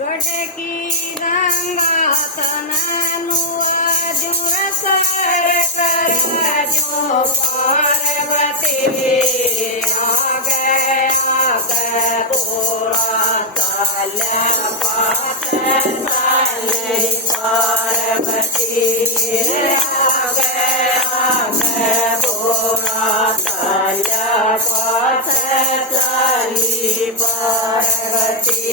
गडकी गंगा तननु अर्जुन सर करजो पार्वती आगे बोला तल्या पात तले पार्वती आगे बोला तल्या पात तली पार्वती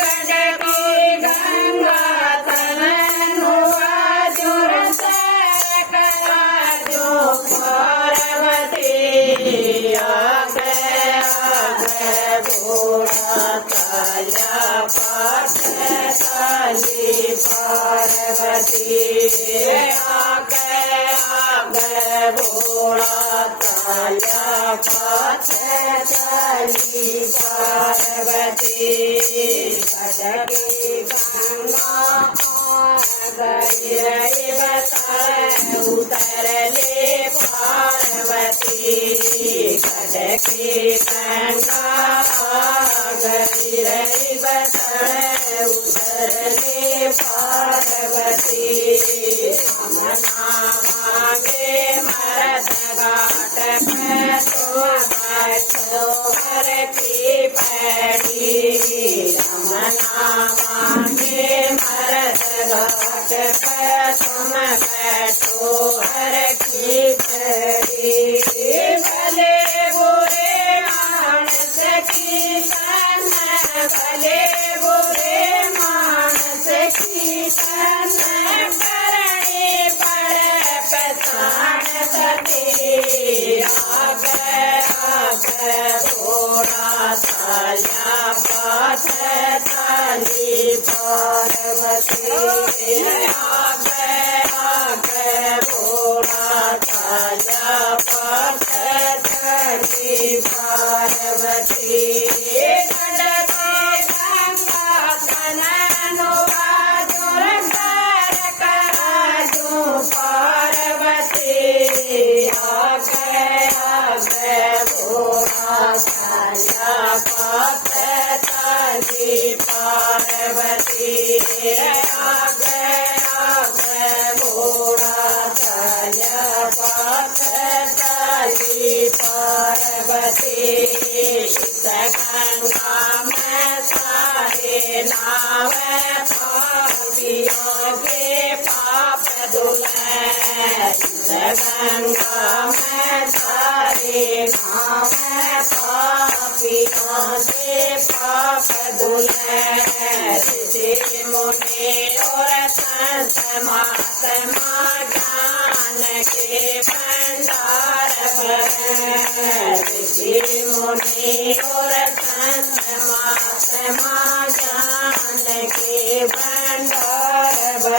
गडकी गंगा तननु अर्जुन सर करजो पार्वती आगे बोला तल्या पात तली पार्वती आगे बोला तल्या पात तली पार्वती गडकी गंगा गई उतरले पार्वती गडकी गंगा गई उतरले पार्वती मांगे मरद घाट में तो बैठो हर की पैड़ी रमना मांगे मरद घाट पर तुम बैठो हर की पैड़ी भले बुरे मानस की सन भले बुरे मानस की सन करणी पर पहचान सके आगे बोला तल्या पात तली पार्वती आगे बोला तल्या पात तली पार्वती गडकी गंगा तननु अर्जुन सर करजो पार्वती आगे बोला तल्या पात तली पार्वती आगे बोला तल्या पात तली पार्वती गंगा में सारे नाव पापियों के पाप धुले गंगा में सारे नाव पापियों के पाप धुले ऋषि मुनि और संत महात्मा ज्ञान के भंडार ऋषि मुनि और संत महात्मा ज्ञान के भंडार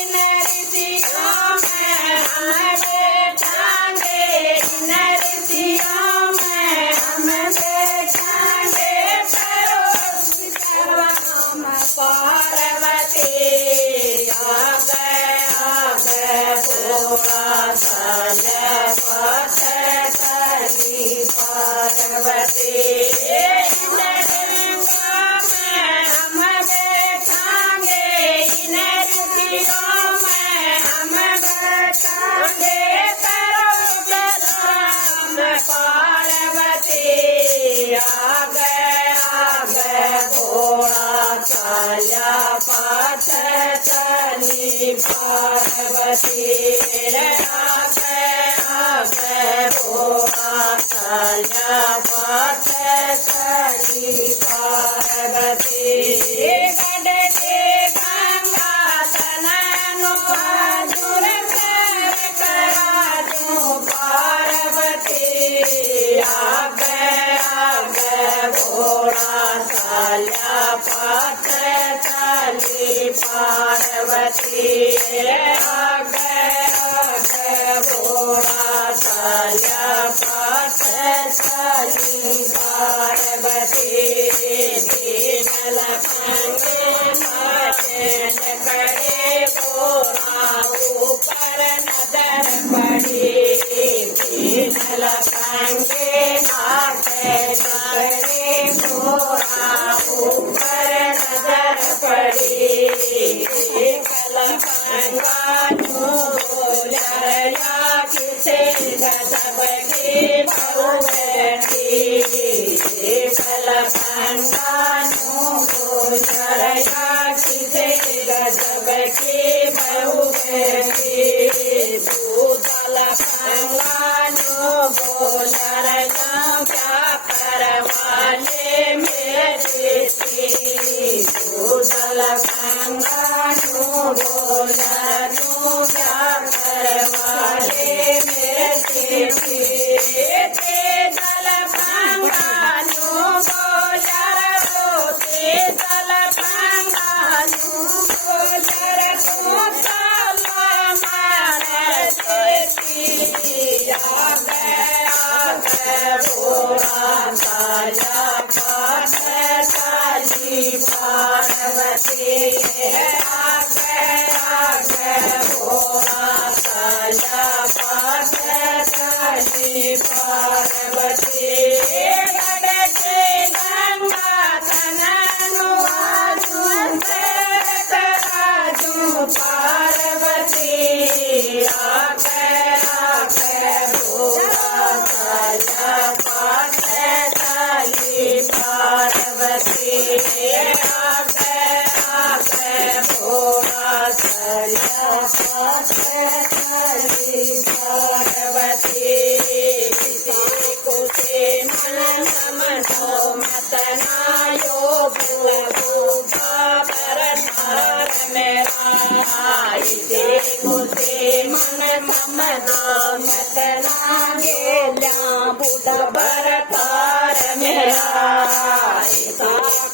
इन ऋषियों में हम बैठांगे इन ऋषियों में हम बैठांगे परोसी सर्वम पार्वती आगे बोला तल्या पात तली पार्वती इन गंगा में हम बैठांगे इन ऋषियों में हम बैठांगे सर्वम पार्वती आगे बोला तल्या पात तली पार्वती आगे बोला तल्या पात तली पार्वती गडकी गंगा तननु अर्जुन सर करजो पार्वती आगे बोला तल्या पात तली पार्वती आगे बोला तल्या पात तली पार्वती दीन लखंगे माते करे बोला ऊपर नजर पड़ी दीन लखंगे નાખે કરે મોરા ઉપર નજર પડી કલપંગાનું બોલ્યા કિસે ગજબકી બહુ બેઠી કલપંગાનું બોલ્યા કિસે ગજબકી બહુ બેઠી ભૂતલ પંગાનું બોલ્યા ક્યા કરવાલે મેરી ભૂતલ પંગાનું બોલ્યા ક્યા કરવાલે મેરી તે દલ પંગાનું બોલ્યા તે દલ પંગાનું બોલ્યા તું ચાલ મારે આ ભોળા સાયા પાસે ચાલી પાર્વતી ભોળા સાયા પાસે ચાલી પાર્વતી ગડકે ગંગા તનનું આજુ રાજુ પાર્વતી ભોળા સાયા પાસે ચાલી પાર્વતી ભોળા સાયા પાસે ચાલી પાર્વતી કુશે મન સમજો મતનાયો ભૂવો પરતાર મેરા કુશે મન સમજો મતના ગેલ્યા બુઢ ભરતાર મેરા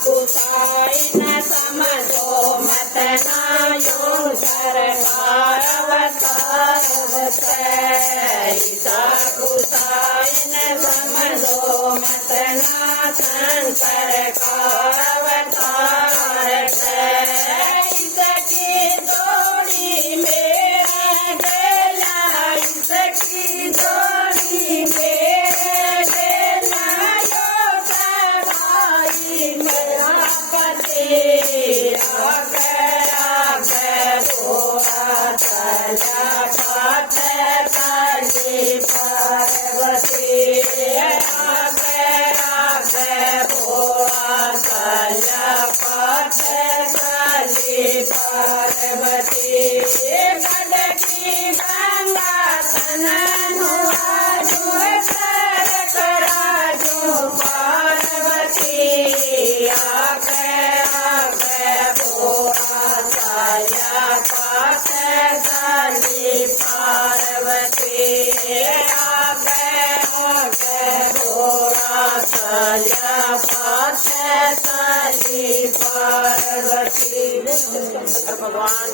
કુસાઈ ન સમજો મતનાયો સરકાર અવતાર કુસાઈ ન સમજો મતના સરકાર અવતાર સકી દોડી મેરા ગેલા સકી દોડી મેરા ગેલા યો સગાઈ મેરા પતિ ભોળા સાયા પાસે ચાલી પાર્વતી ભોળા સાયા પાસે ચાલી પાર્વતી ગડકી ગંગા તનનું આજુ કરાજુ પાર્વતી ભોળા સાયા પાસે ચાલી પાર્વતી ભોળા સાયા પાસે ચાલી પાર્વતી ભગવાન